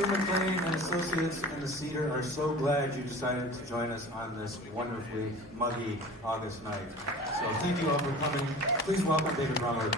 Sue McLean and Associates in the Cedar are so glad you decided to join us on this wonderfully muggy August night. So thank you all for coming. Please welcome David Bromberg.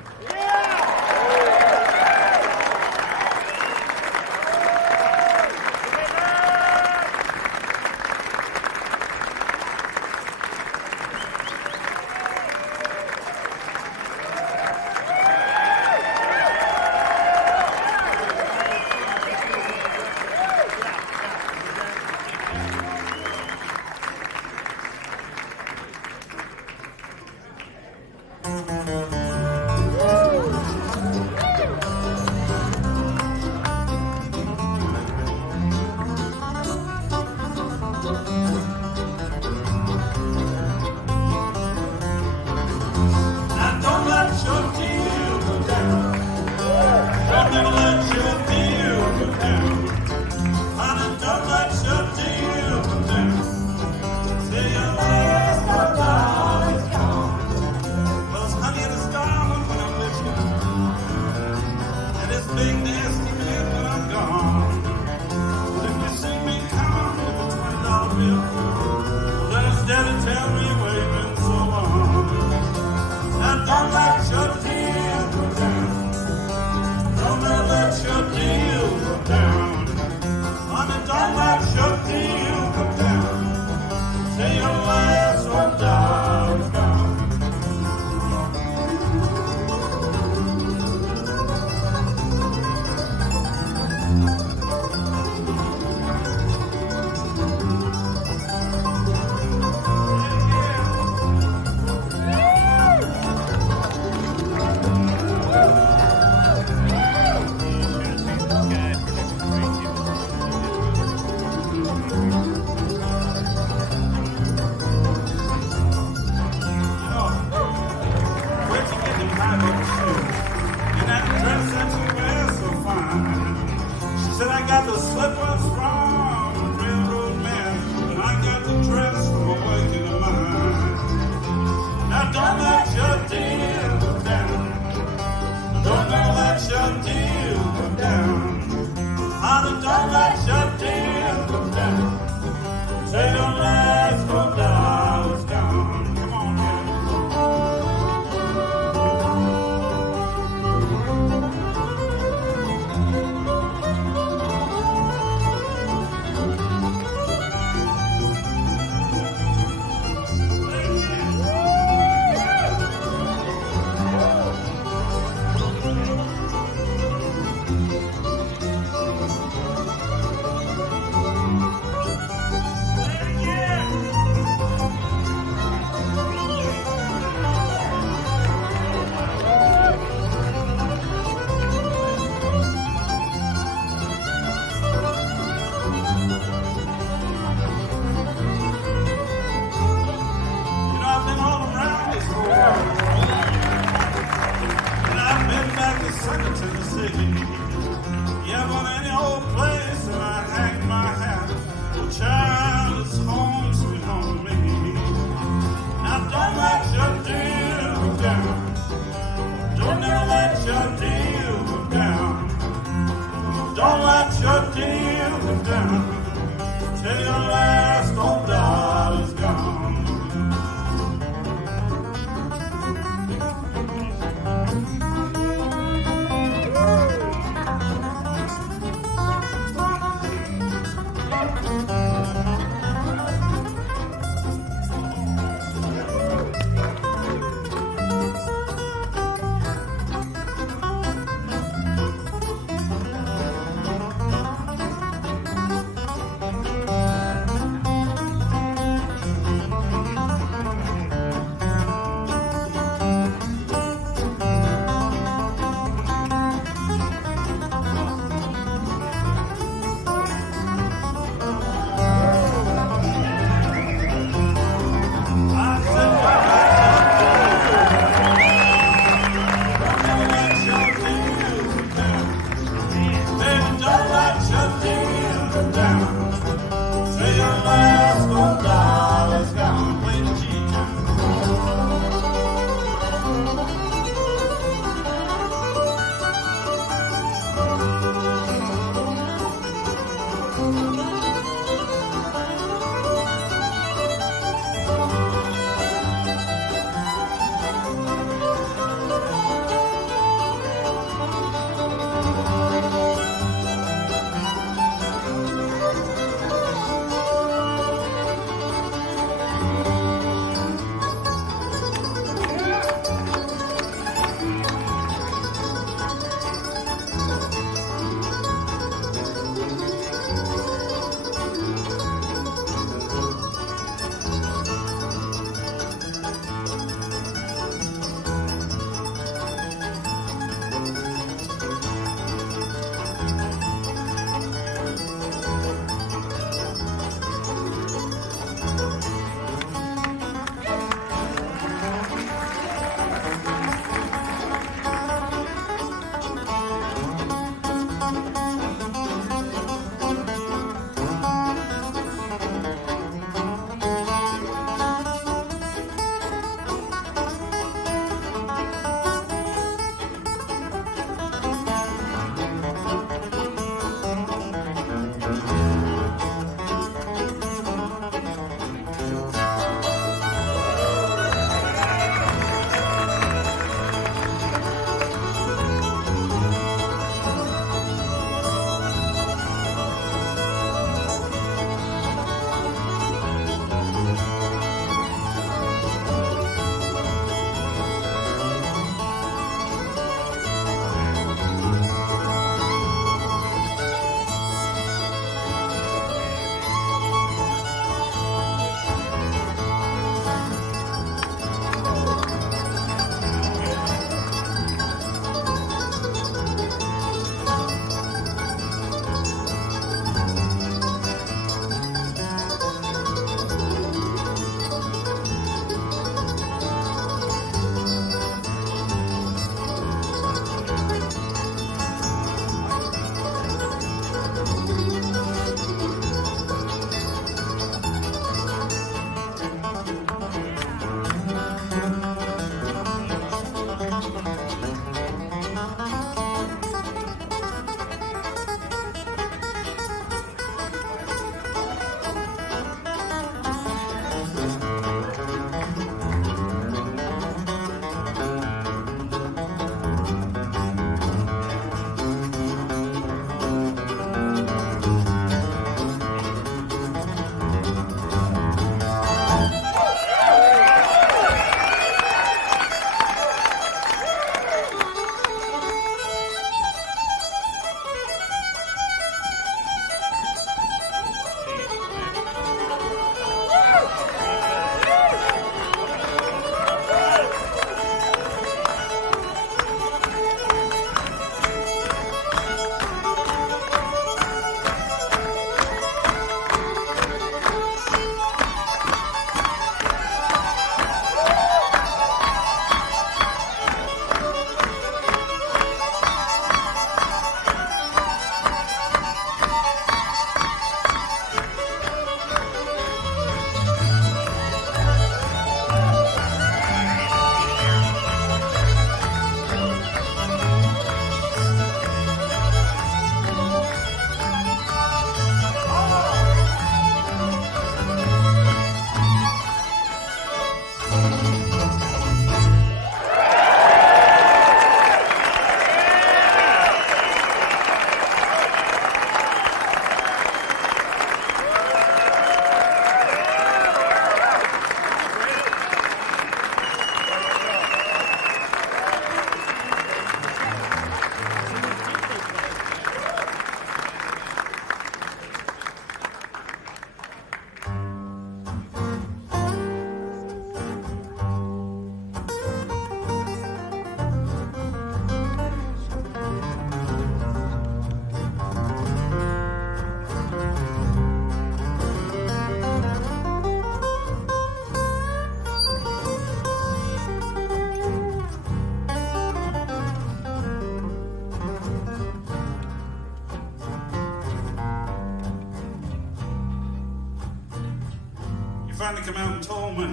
finally come out and told me,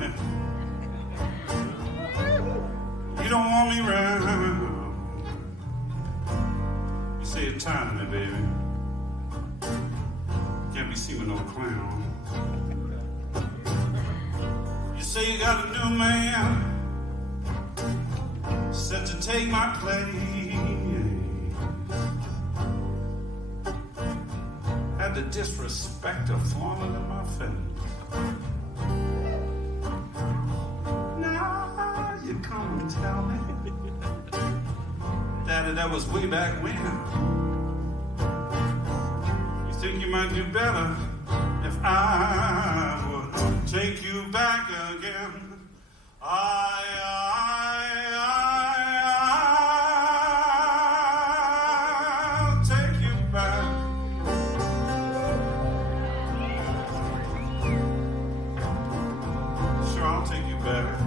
you don't want me around. You say it's time to me, baby. Can't be seen with no clown. You say you got a new man set to take my place. Had the disrespect of falling in my face. Now you come and tell me that was way back when. You think you might do better if I would take you back again? I'll take you back. Sure, I'll take you back.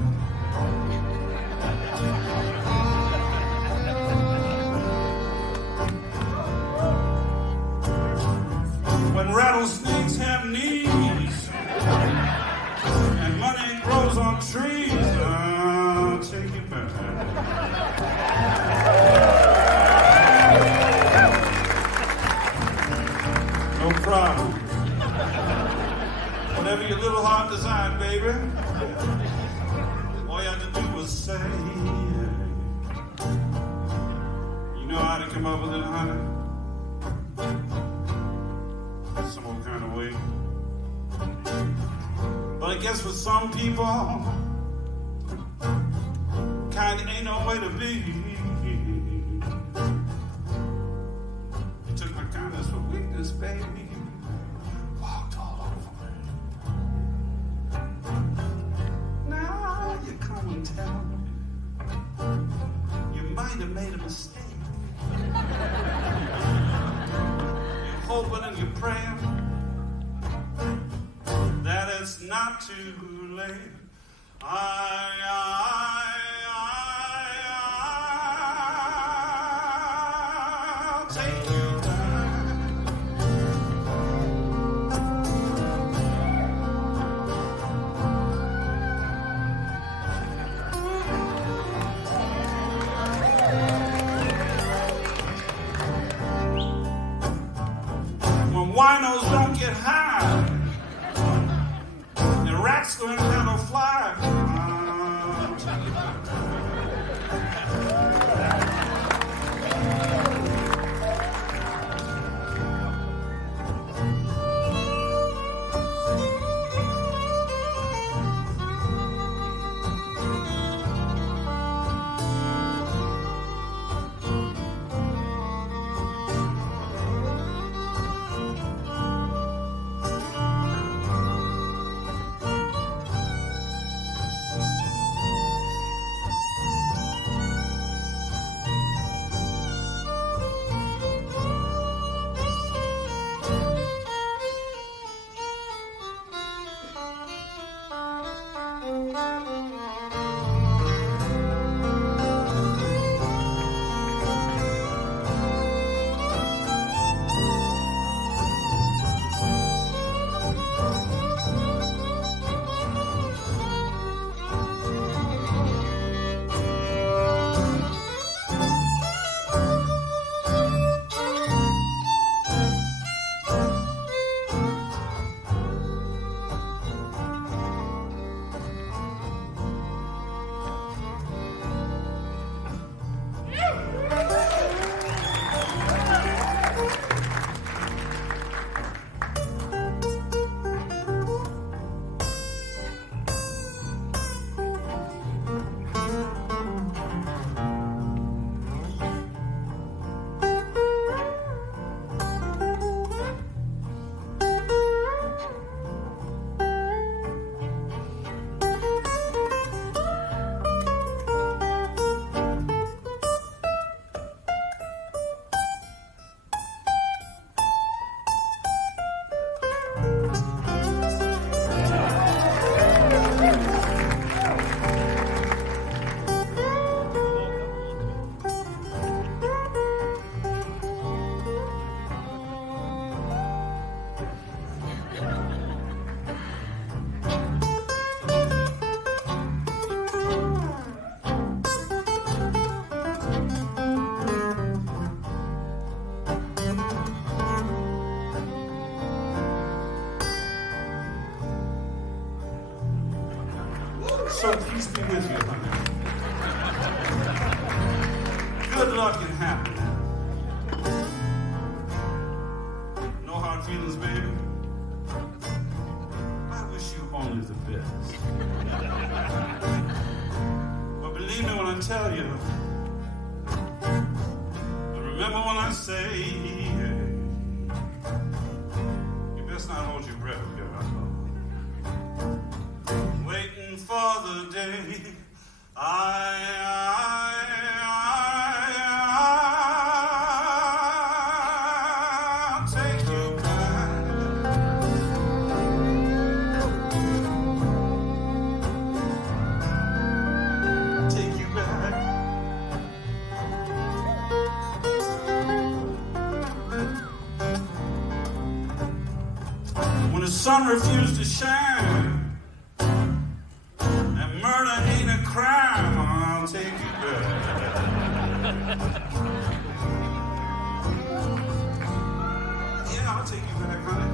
When rattlesnakes have knees and money grows on trees, I'll take you back. No problem. Whatever your little heart desired, baby, all you had to do was say. You know how to come up with it, honey? Some old kind of way. But I guess for some people, kind ain't no way to be. You took my kindness for weakness, baby. Walked all over me. Now you come and tell me you might have made a mistake. You're hoping and you're praying that it's not too late. I'll take you back. When winos don't get high, the rats learn how to fly. Peace be with you, honey. Good luck and happiness. No hard feelings, baby. I wish you only the best. But believe me when I tell you, and remember when I say, you best not hold your breath, girl. Waiting for the day I'll take you back. Take you back. When the sun refused to shine and murder ain't a crime, I'll take you back. Yeah, I'll take you back, honey.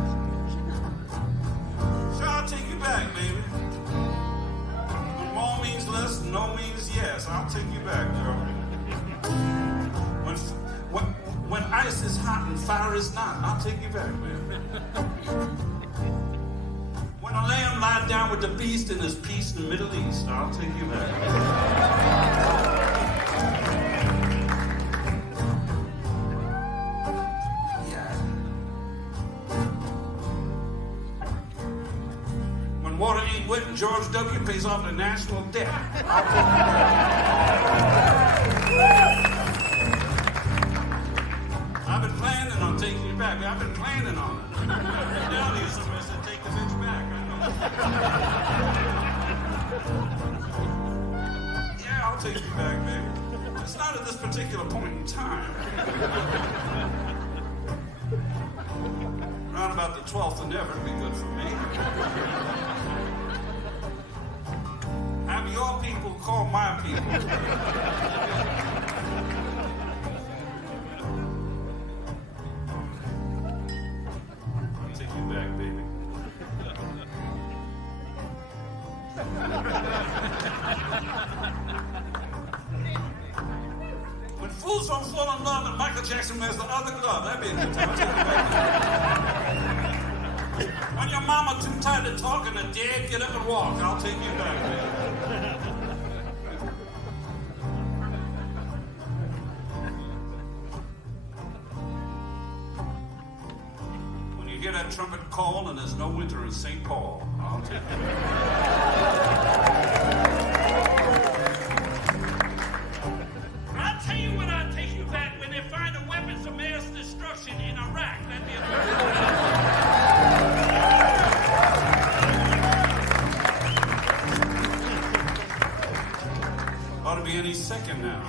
Sure, I'll take you back, baby. When more means less, no means yes. I'll take you back, girl. When ice is hot and fire is not, I'll take you back, baby. When a lamb lies down with the beast and there's peace in the Middle East, I'll take you back. Yeah. When water ain't wet and George W. pays off the national debt, I'll take you back. I've been planning on taking you back. I've been planning on it. Down here somewhere said take the bitch back. Yeah, I'll take you back, baby. It's not at this particular point in time. Around about the 12th of never would be good for me. Have your people call my people. I'll take you back, baby. When fools don't fall in love and Michael Jackson wears the other glove, that'd be a good time. I'll take you back. When your mama too tired to talk and the dead get up and walk, I'll take you back, baby. When you hear that trumpet call and there's no winter in St. Paul, I'll take you back. I'll tell you when I'll take you back, when they find the weapons of mass destruction in Iraq. That'd be a Ought to be any second now.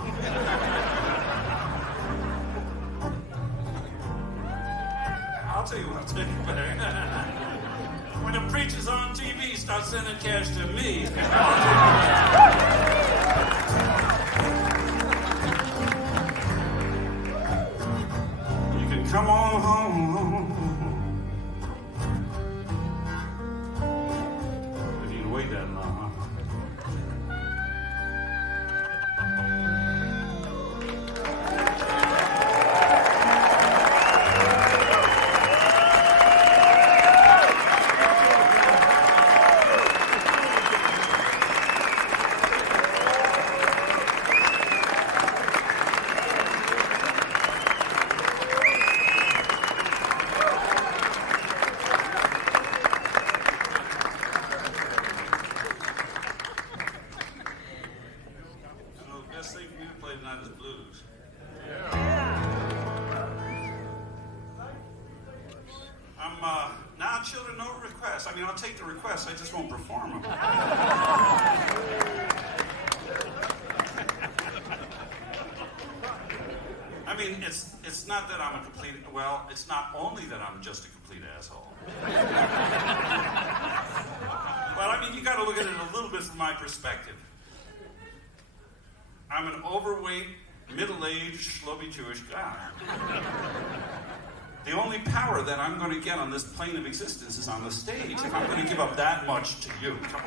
I'll tell you what, I'll take you back. When the preachers on TV start sending cash to me, I'll take you back. You can come on home. If you can wait that long, huh? Now, children, no requests. I mean, I'll take the requests. I just won't perform them. I mean, it's not that I'm a complete, well, it's not only that I'm just a complete asshole. Well, I mean, you got to look at it a little bit from my perspective. I'm an overweight, middle-aged, schlubby Jewish guy. The only power that I'm going to get on this plane of existence is on the stage. If I'm going to give up that much to you, come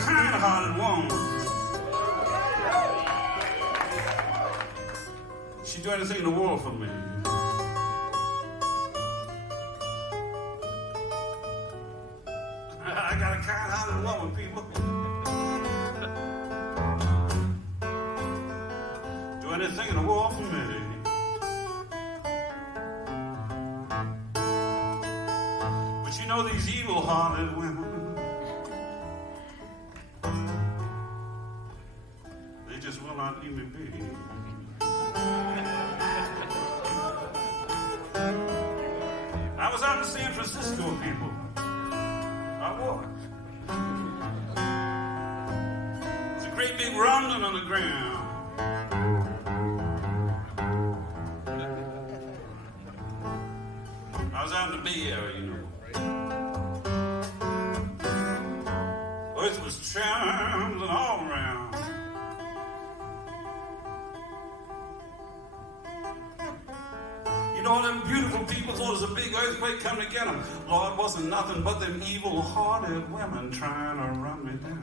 kind-hearted woman. She'd do anything in the world for me. I got a kind-hearted woman, people. Do anything in the world for me. But you know these evil-hearted women, just will not leave me be. I was out in San Francisco, people. I was. It's a great big rumbling on the ground. I was out in the Bay Area, you know. Earth was trembling all around. You know, them beautiful people thought it was a big earthquake coming to get them. Lord, it wasn't nothing but them evil-hearted women trying to run me down.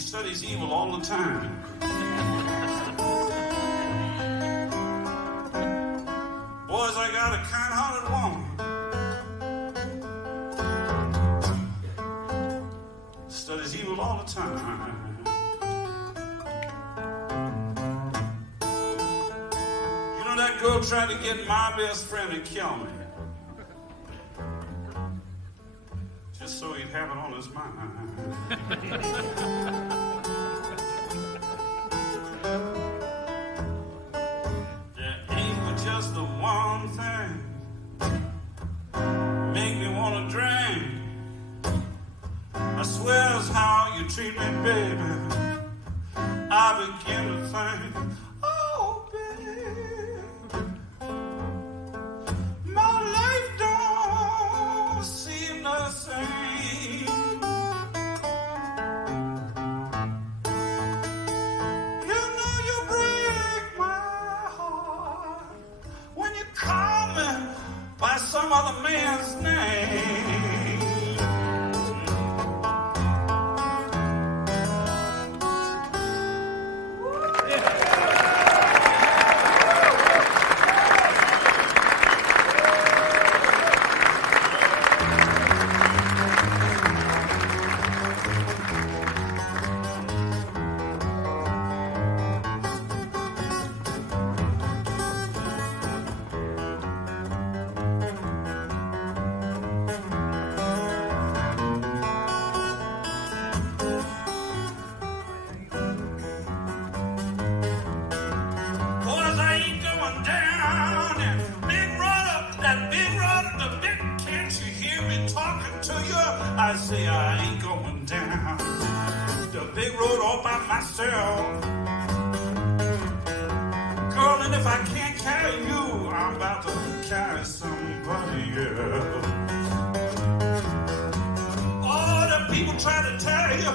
Studies evil all the time. Boys, I got a kind-hearted woman. Studies evil all the time. You know that girl tried to get my best friend to kill me. Just so he'd have it on his mind. Just the one thing make me want to drink. I swear it's how you treat me, baby. I begin to think, oh, baby, my life don't seem the same. You know you break my heart when you call me by some other man's name. I say I ain't going down. the big road all by myself. Girl, and if I can't carry you, I'm about to carry somebody else. All the people try to tell you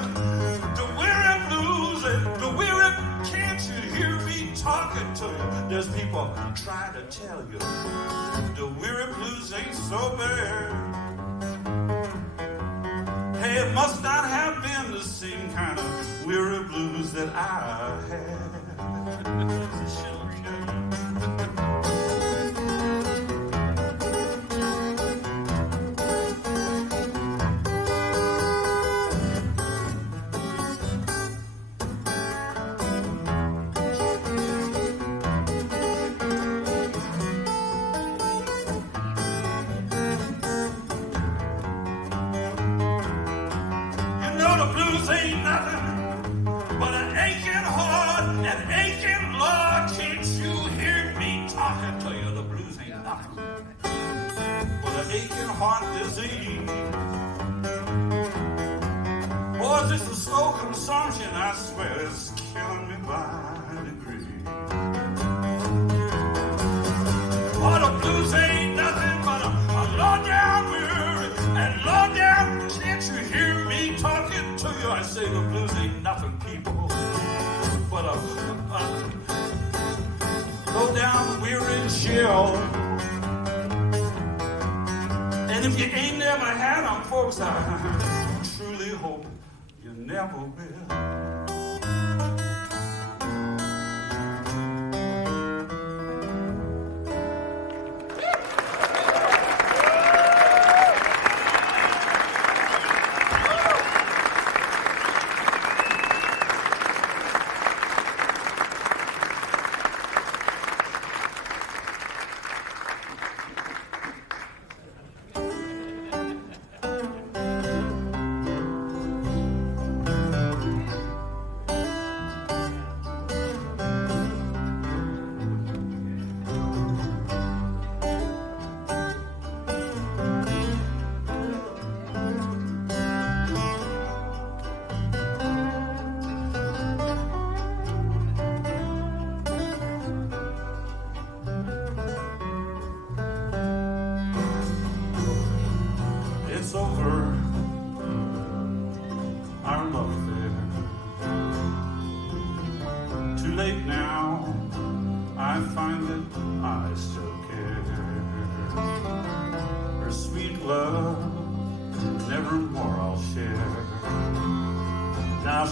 the weary blues and the weary, can't you hear me talking to you? There's people trying to tell you the weary blues ain't so bad. Hey, it must not have been the same kind of weary blues that I had. Heart disease. Or is this a slow consumption? I swear it's killing me by degree. Oh, the blues ain't nothing but a low down weary and low down. Can't you hear me talking to you? I say the blues ain't nothing, people, but a low down weary chill. And if you ain't never had them, folks, I truly hope you never will.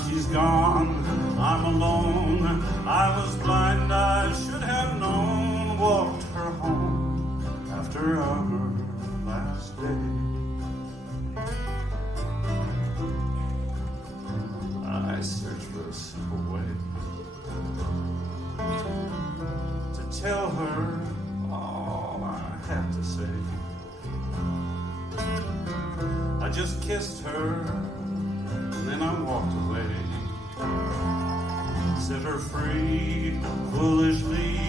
She's gone, I'm alone. I was blind, I should have known. Walked her home after our last day. I searched for a simple way to tell her all I had to say. I just kissed her, then I walked away. Set her free, foolishly,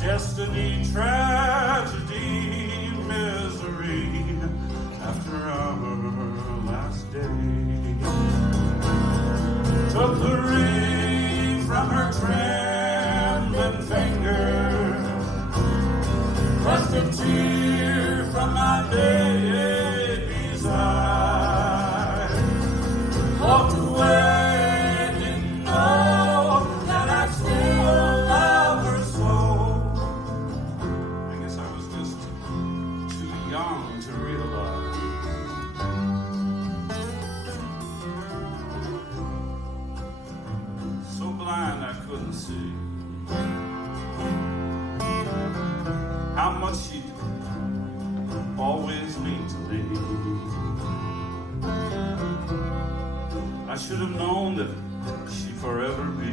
destiny, tragedy, misery, after our last day. Took the ring from her trembling finger, pressed a tear from my baby's eye, walked away. How much she always meant to me. I should have known that she'd forever be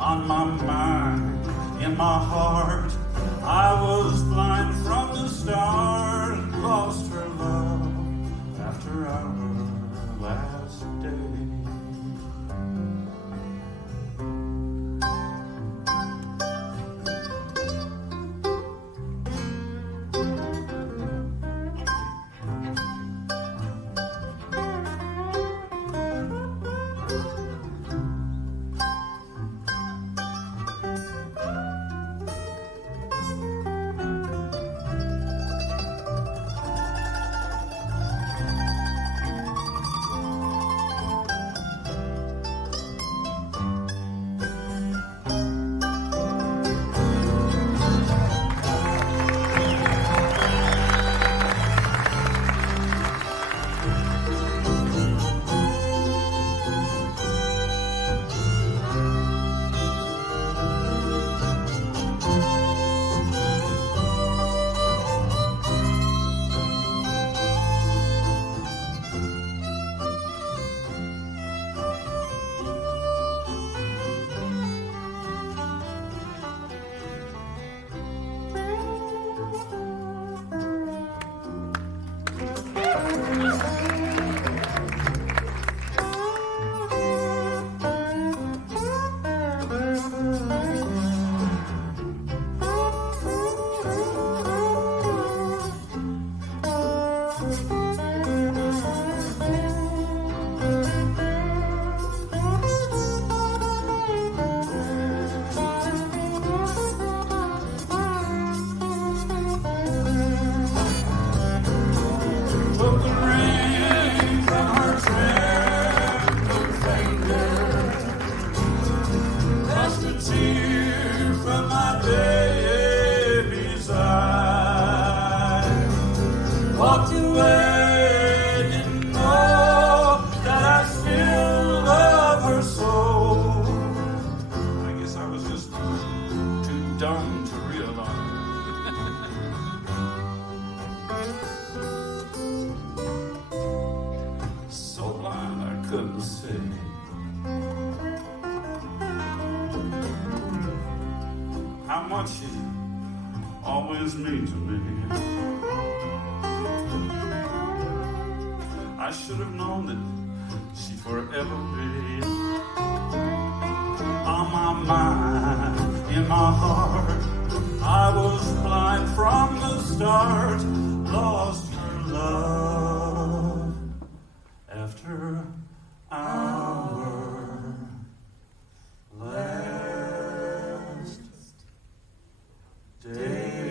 on my mind, in my heart. I was blind from the start, lost her love after our last day. I should have known that she'd forever be on my mind, in my heart. I was blind from the start, lost her love after our last day.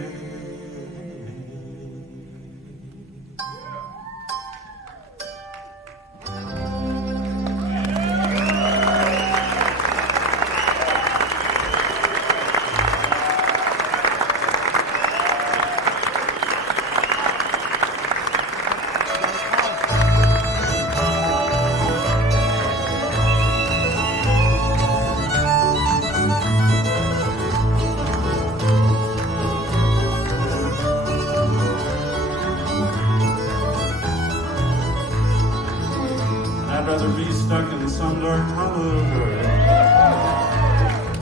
I'd rather be stuck in some dark hollow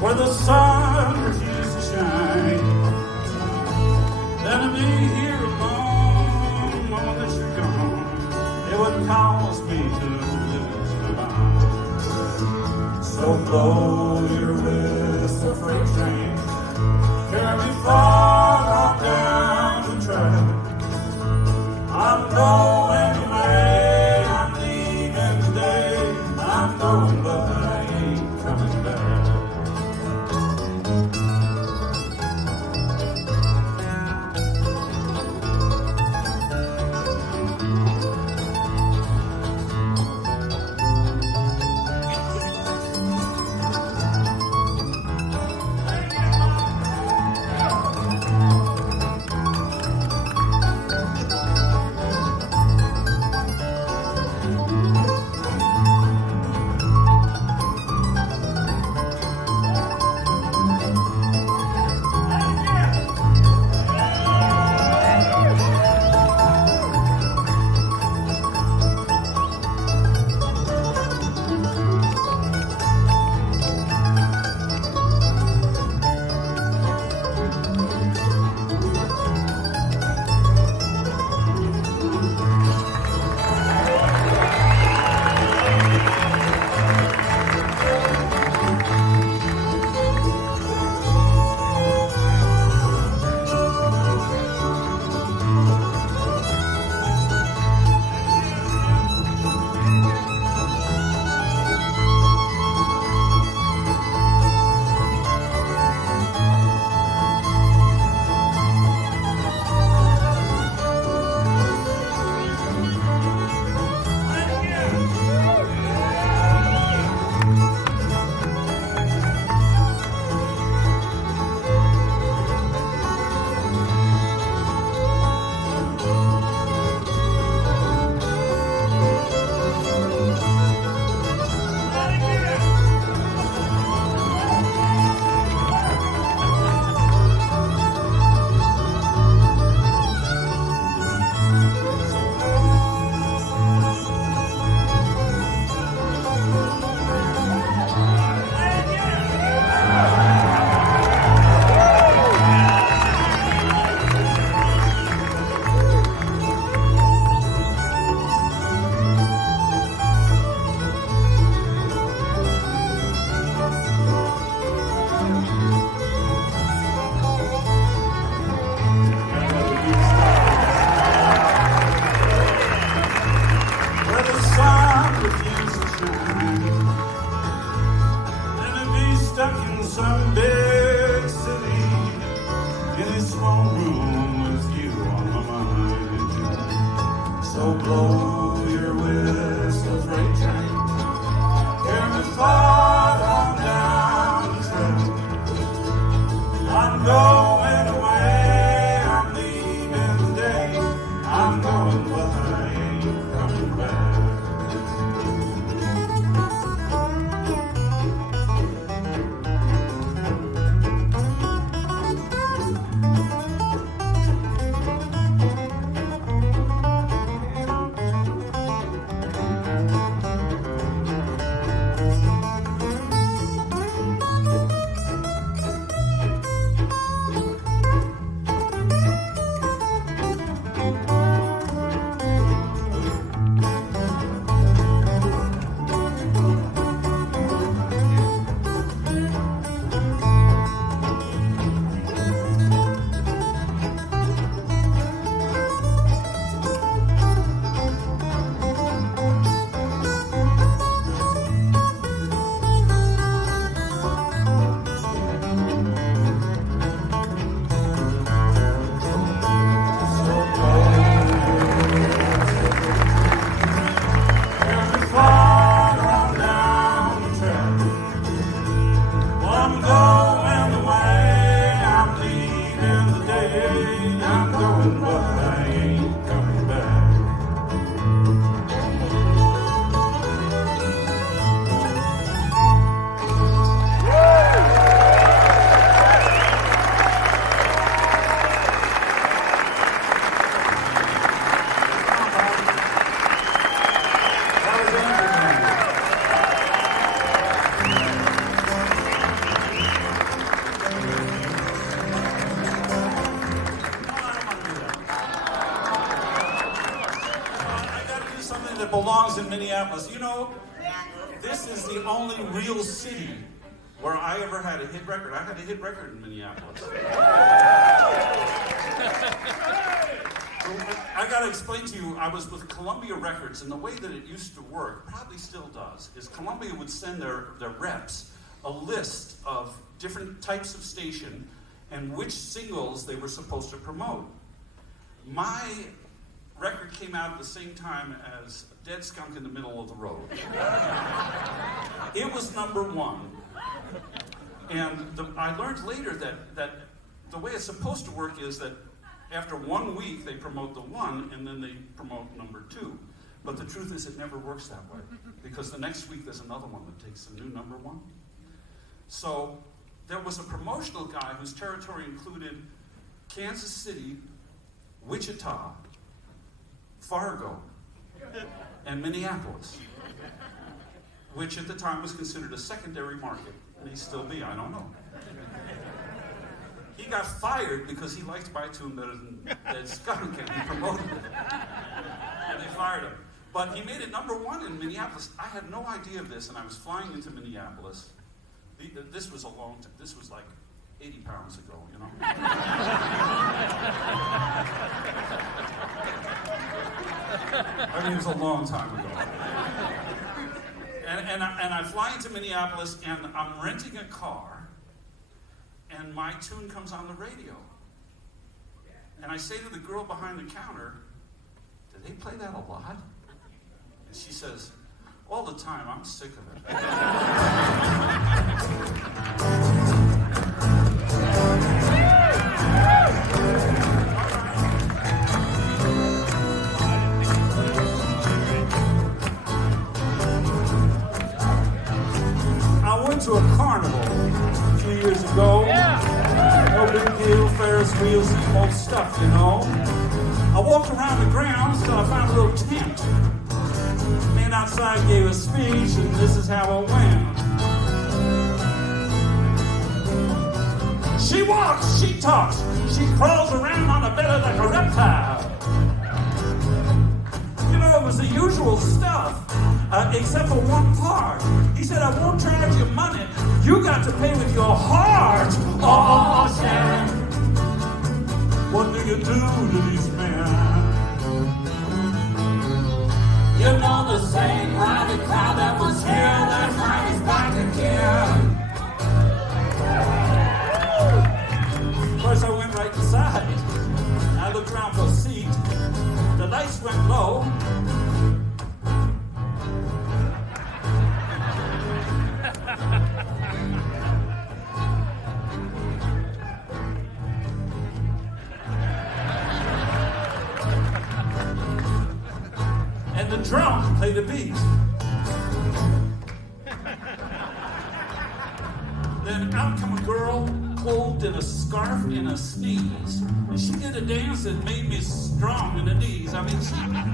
where the sun refuses to shine than to be here alone the moment that you're gone. It would cause me to lose my mind. So blow your whistle, freight train, carry me far on down the track. I'm going away. I'm going, but I ain't coming back. So blow your whistle, freight train. Hear me far on down the track. I'm going away, I'm leaving today. I'm going, but I ain't coming back. Belongs in Minneapolis. You know, this is the only real city where I ever had a hit record. I had a hit record in Minneapolis. I gotta explain to you, I was with Columbia Records, and the way that it used to work, probably still does, is Columbia would send their reps a list of different types of station and which singles they were supposed to promote. My record came out at the same time as Dead Skunk in the Middle of the Road. It was #1. And I learned later that the way it's supposed to work is that after 1 week they promote the one and then they promote #2. But the truth is it never works that way, because the next week there's another one that takes the new #1. So there was a promotional guy whose territory included Kansas City, Wichita, Fargo, and Minneapolis, which at the time was considered a secondary market. May still be, I don't know. He got fired because he liked my tune better than Dead Skunk, and he promoted it. And they fired him. But he made it #1 in Minneapolis. I had no idea of this, and I was flying into Minneapolis. This was a long time. This was like 80 pounds ago, you know? I mean, it was a long time ago. And I fly into Minneapolis, and I'm renting a car, and my tune comes on the radio. And I say to the girl behind the counter, "Do they play that a lot?" And she says, "All the time, I'm sick of it." I went to a carnival a few years ago. No big deal, Ferris wheels, same old stuff, you know. I walked around the grounds till I found a little tent. The man outside gave a speech, and this is how it went. She walks, she talks, she crawls around on her belly like a reptile. You know, it was the usual stuff, except for one part. He said, "I won't charge you money. You got to pay with your heart." Oh, Sharon, what do you do to these men? You know the same rowdy crowd that was here last night is back again. Of course, I went right inside. I looked around for a seat. The lights went low. And the drum played a beat. Then out come a girl, clothed in a scarf and a sneeze. And she did a dance that made me strong in the knees. I mean,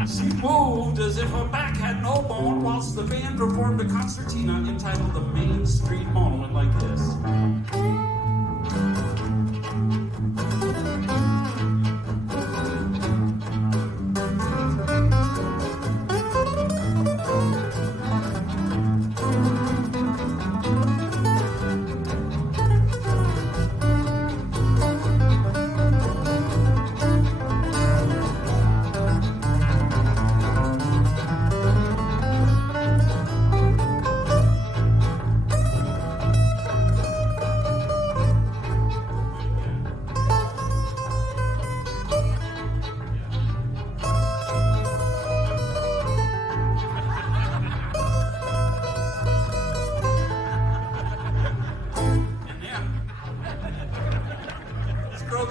she moved as if her back had no bone, whilst the band performed a concertina entitled The Main Street Moan. Went like this.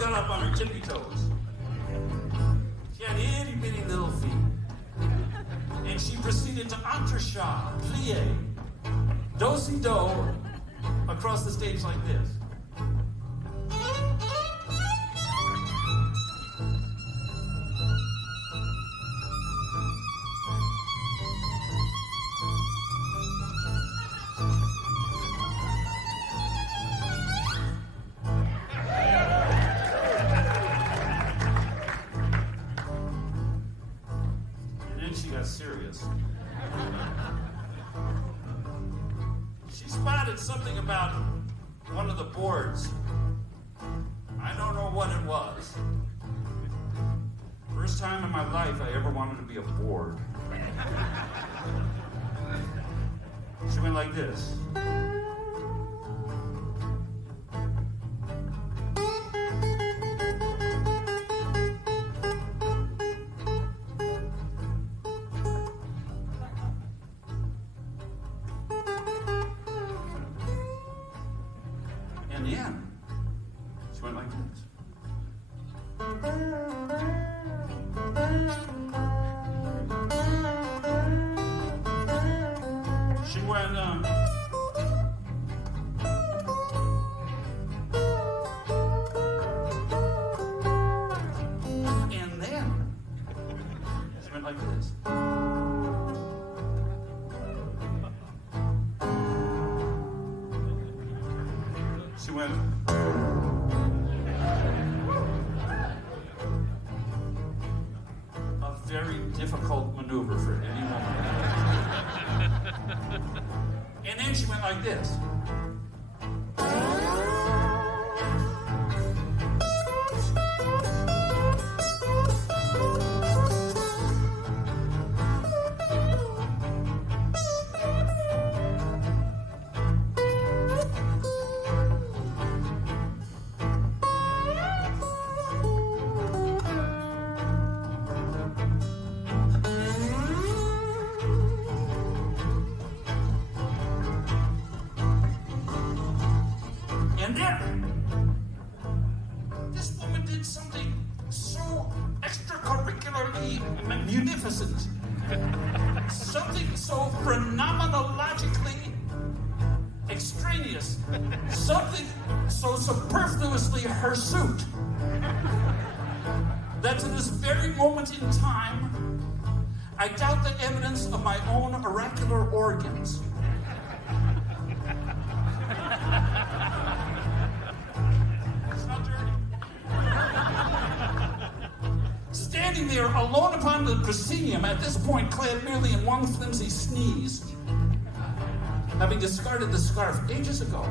Got up on her tippy toes. She had itty bitty little feet. And she proceeded to entrechat, plie, do-si-do, across the stage like this. She got serious. She spotted something about one of the boards. I don't know what it was. First time in my life I ever wanted to be a board. She went like this. In the end, she went like this. She went, and then she went like this. She went. A very difficult maneuver for any woman. And then she went like this. And then, this woman did something so extracurricularly munificent, something so phenomenologically extraneous, something so superfluously hirsute, that to this very moment in time, I doubt the evidence of my own oracular organs. Standing there alone upon the proscenium, at this point clad merely in one flimsy sneeze, having discarded the scarf ages ago,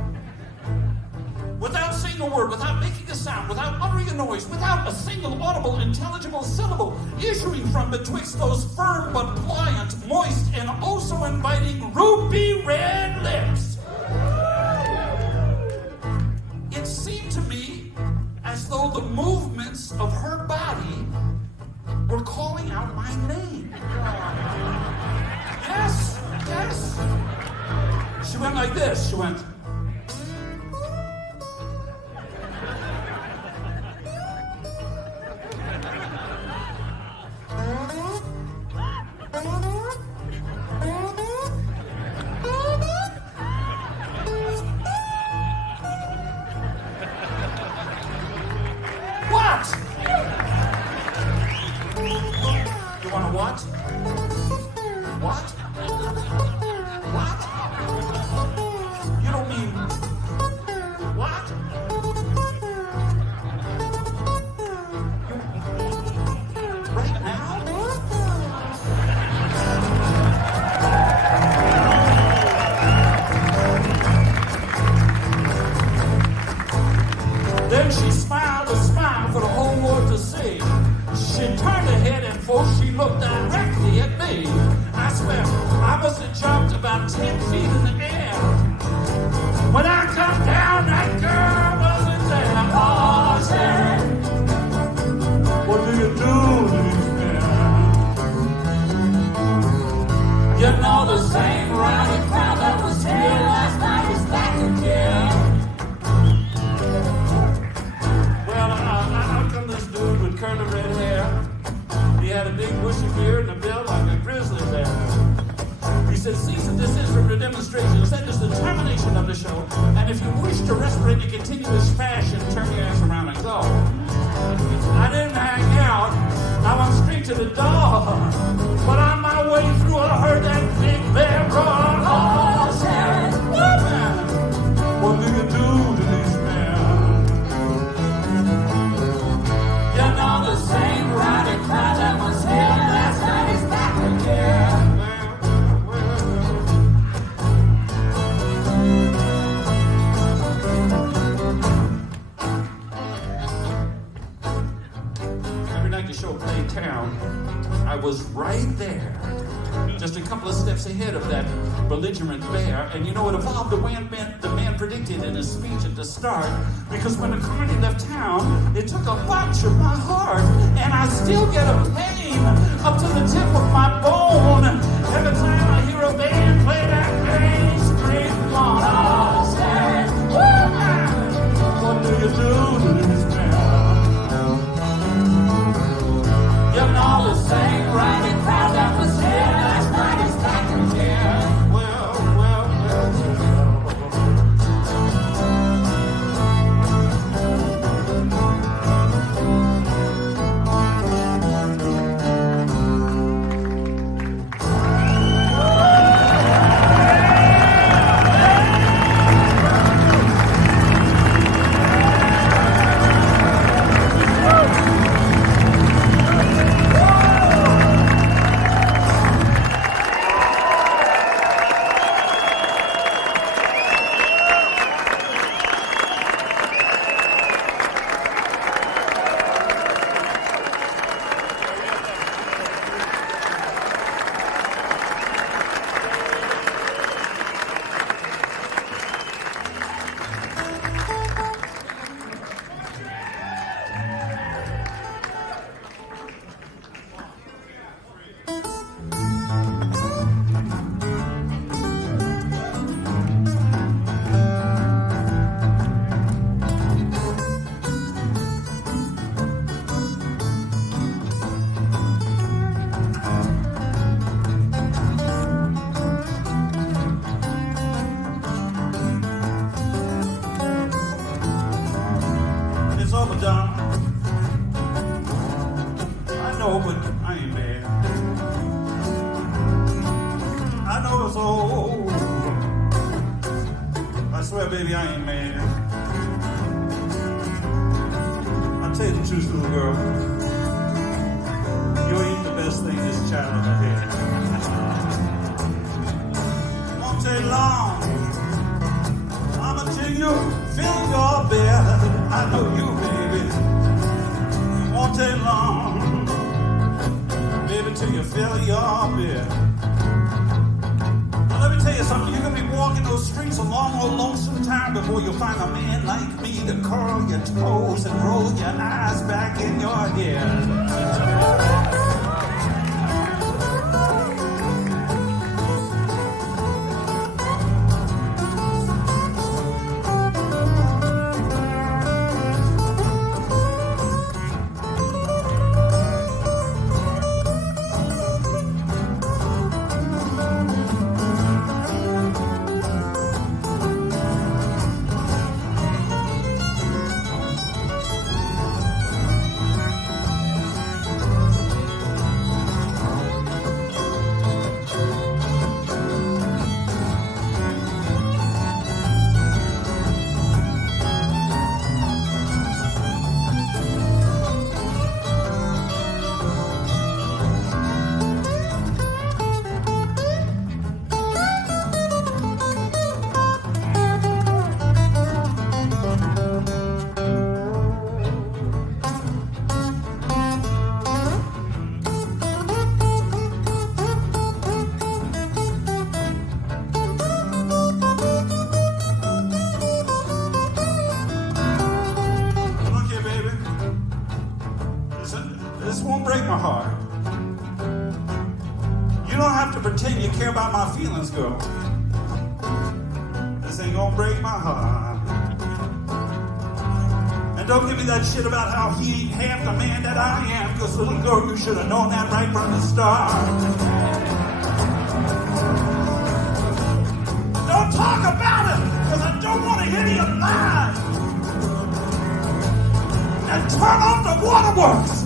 without saying a word, without making a sound, without uttering a noise, without a single audible, intelligible syllable issuing from betwixt those firm but pliant, moist, and oh so inviting ruby red lips. It seemed to me as though the movements of her body were calling calling out my name. Yes, yes. She went like this. She went. What? What? What? You don't mean what? Right now? Then she smiled a smile for the whole world to see. She turned her head and before she looked directly at me, I swear I must have jumped about 10 feet in the air. When I come down, that girl wasn't there. Oh, Sharon, what do you do to these men? You know the same rowdy crowd that was here last night is back again. Well, out come this dude with curly red hair. He had a big bushy beard and a bill like a grizzly bear. He said, cease and desist from your demonstration. Send us the termination of the show. And if you wish to restaurant in a continuous fashion, turn your ass around and go. I didn't hang out. I went straight to the door. But on my way through, I heard that big bear roar. Oh, Sharon, what man? What do you do to these men? You know the same rowdy crowd that was here last night is back again. Every night the show played town, I was right there, just a couple of steps ahead of that belligerent bear. And you know, it evolved the way the man predicted in his speech at the start, because when the carny left town, it took a bunch of my heart, and I still get a pain up to the tip of my bone every time I hear a band play that Main Street song. Oh, Sharon, what do you do to these men? You know the same rowdy crowd that was here last night is back again. Well. Done. I know, but I ain't mad. I know it's old. I swear, baby, I ain't mad. I'll tell you the truth, little girl. You ain't the best thing this child ever had. Won't take long. I'ma tell you, fill your bed. I know you, baby. Won't take long, baby, till you fill your beer. Now let me tell you something. You're gonna be walking those streets a long, old, lonesome time before you find a man like me to curl your toes and roll your eyes back in your head. have to pretend you care about my feelings, girl. This ain't gonna break my heart. And don't give me that shit about how he ain't half the man that I am, because little girl, you should have known that right from the start. Don't talk about it, because I don't want to hear you lie. And turn off the waterworks,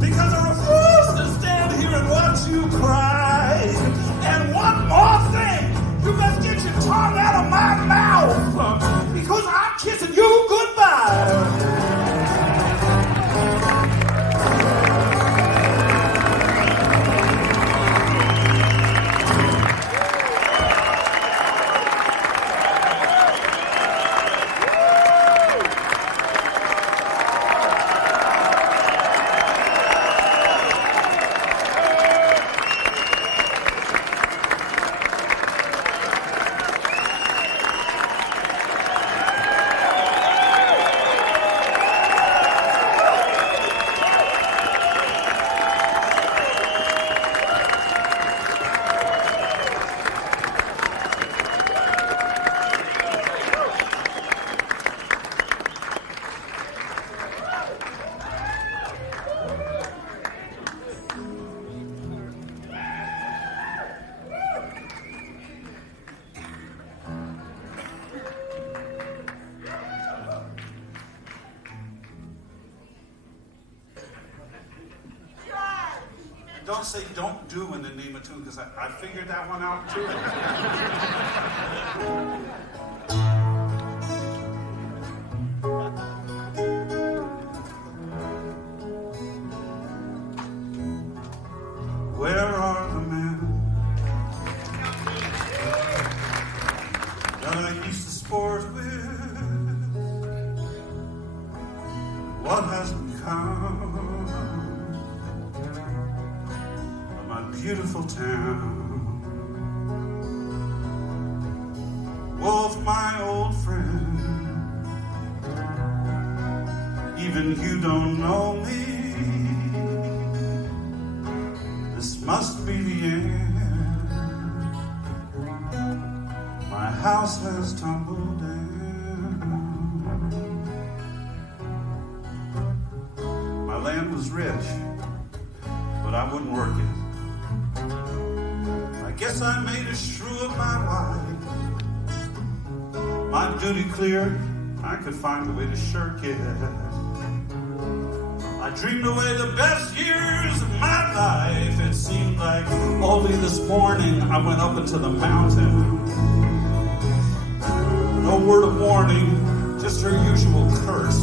because I refuse to stand here and watch you cry. And one more thing, you best get your tongue out of my mouth, because I'm kissing you goodbye. Don't say don't do in the name of tune, because I figured that one out too. Where are the men that I used to sport with? What has become beautiful town? Wolf, my old friend, even you don't know me. This must be the end. My house has tumbled down. My land was rich, but I wouldn't work it. I guess I made a shrew of my wife. My duty clear, I could find a way to shirk it. I dreamed away the best years of my life. It seemed like only this morning I went up into the mountain. No word of warning, just her usual curse.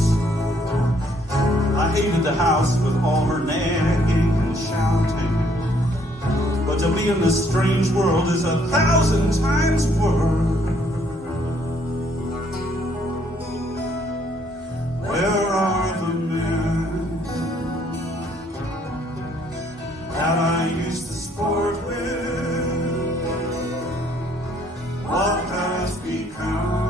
I hated the house with all her nagging and shouting. But to be in this strange world is 1,000 times worse. Where are the men that I used to sport with? What has become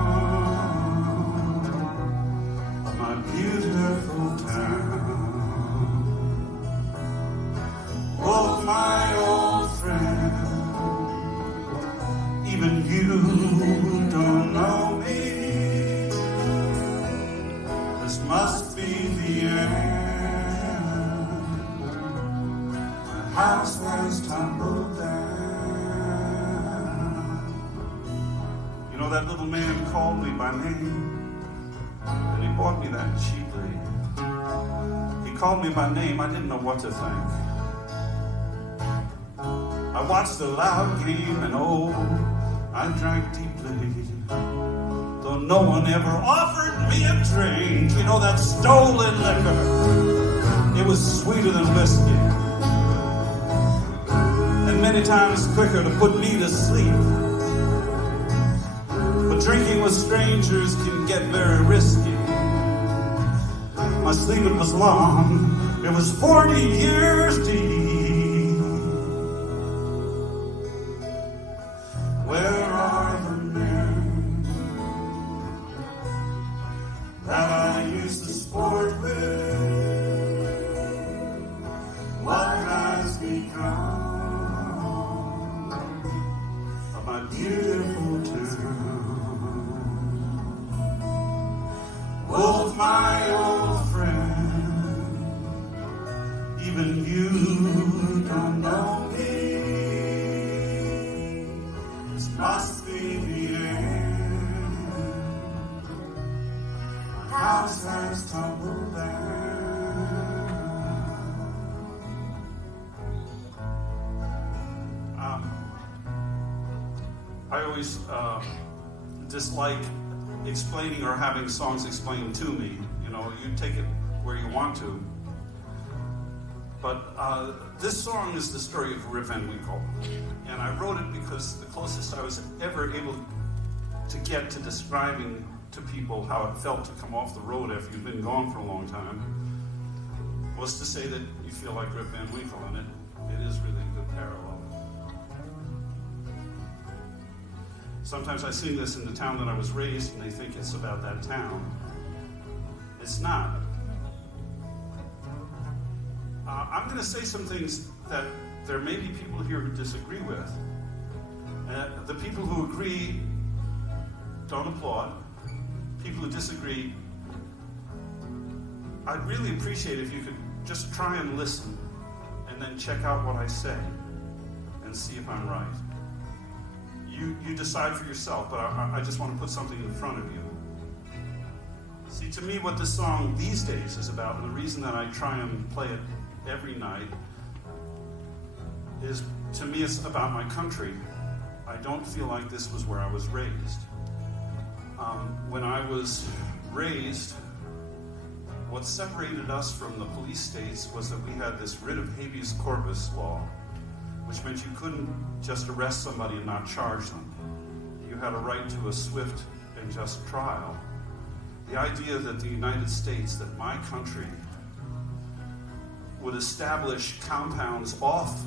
of my beautiful town? Oh, my old friend, even you don't know me. This must be the end. My house has tumbled down. You know, that little man called me by name, and he bought me that cheaply. He called me by name, I didn't know what to think. I watched the loud game, and oh, I drank deeply, though no one ever offered me a drink. You know, that stolen liquor, it was sweeter than whiskey, and many times quicker to put me to sleep. But drinking with strangers can get very risky. My sleeping was long, it was 40 years deep. beautiful town. Wolf, my old friend, even you don't know me. This must be the end. My house has tumbled down. I always dislike explaining or having songs explained to me. You know, you take it where you want to. But this song is the story of Rip Van Winkle. And I wrote it because the closest I was ever able to get to describing to people how it felt to come off the road after you've been gone for a long time was to say that you feel like Rip Van Winkle, and it is really a good parallel. Sometimes I sing this in the town that I was raised, and they think it's about that town. It's not. I'm going to say some things that there may be people here who disagree with. The people who agree don't applaud. People who disagree, I'd really appreciate if you could just try and listen and then check out what I say and see if I'm right. You decide for yourself, but I just want to put something in front of you. See, to me, what this song these days is about, and the reason that I try and play it every night, is, to me, it's about my country. I don't feel like this was where I was raised. When I was raised, what separated us from the police states was that we had this writ of habeas corpus law, which meant you couldn't just arrest somebody and not charge them. You had a right to a swift and just trial. The idea that the United States, that my country, would establish compounds off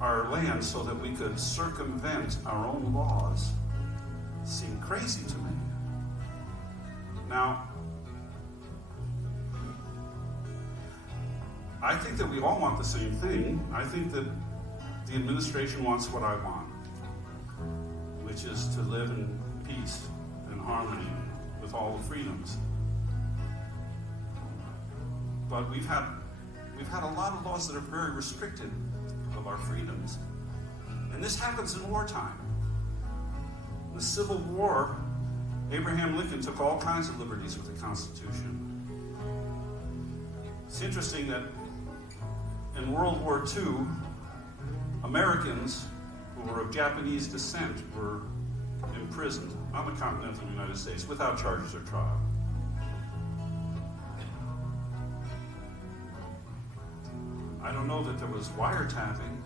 our land so that we could circumvent our own laws seemed crazy to me. Now, I think that we all want the same thing. I think that the administration wants what I want, which is to live in peace and harmony with all the freedoms. But we've had a lot of laws that are very restrictive of our freedoms. And this happens in wartime. In the Civil War, Abraham Lincoln took all kinds of liberties with the Constitution. It's interesting that in World War II, Americans who were of Japanese descent were imprisoned on the continental United States without charges or trial. I don't know that there was wiretapping.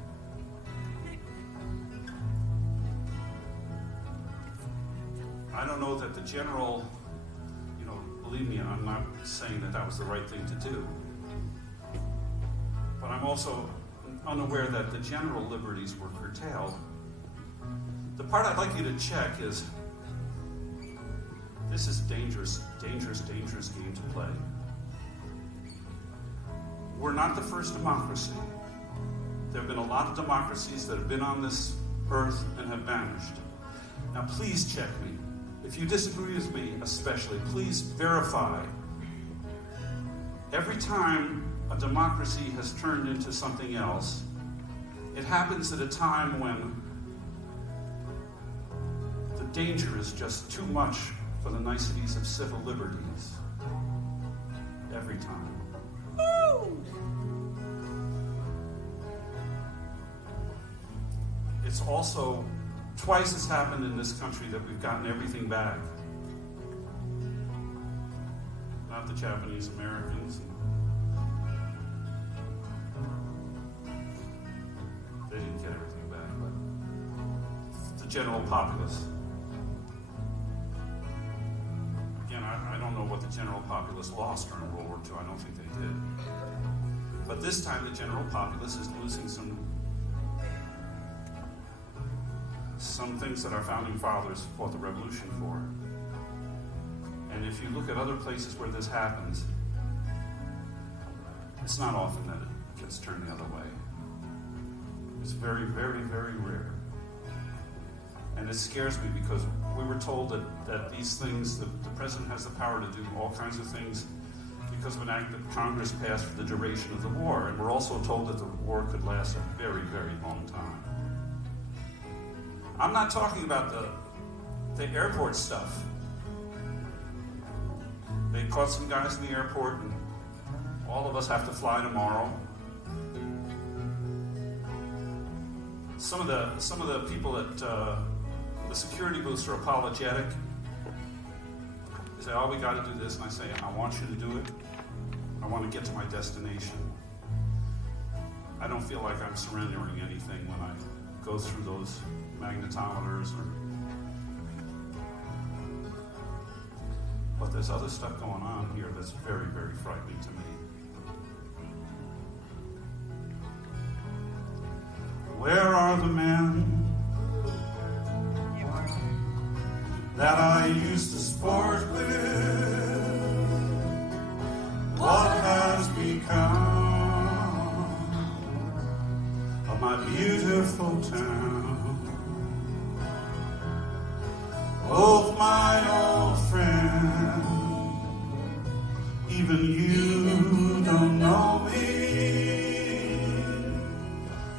I don't know that the general, believe me, I'm not saying that that was the right thing to do. But I'm also unaware that the general liberties were curtailed. The part I'd like you to check is, this is a dangerous, dangerous, dangerous game to play. We're not the first democracy. There have been a lot of democracies that have been on this earth and have vanished. Now please check me. If you disagree with me especially, please verify. Every time a democracy has turned into something else, it happens at a time when the danger is just too much for the niceties of civil liberties. Every time. It's also twice has happened in this country that we've gotten everything back. Not the Japanese Americans. They didn't get everything back, but the general populace. Again, I don't know what the general populace lost during World War II. I don't think they did. But this time the general populace is losing some things that our founding fathers fought the revolution for. And if you look at other places where this happens, it's not often that it gets turned the other way. It's very, very, very rare. And it scares me because we were told that these things, the president has the power to do all kinds of things because of an act that Congress passed for the duration of the war. And we're also told that the war could last a very, very long time. I'm not talking about the airport stuff. They caught some guys in the airport, and all of us have to fly tomorrow. Some of the people at the security booths are apologetic. They say, "Oh, we got to do this," and I say, "I want you to do it. I want to get to my destination." I don't feel like I'm surrendering anything when I go through those magnetometers. But there's other stuff going on here that's very, very frightening to me. Where are the men that I used to sport with? What has become of my beautiful town? Oh, my old friend, even you don't know me.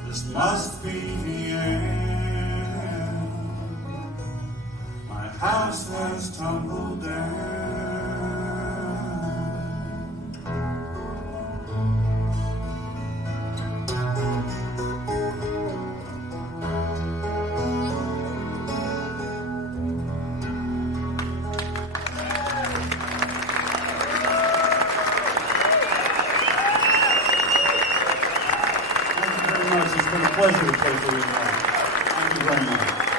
This must be the end. My house has tumbled down. It's been a pleasure to play for you tonight. Thank you very much.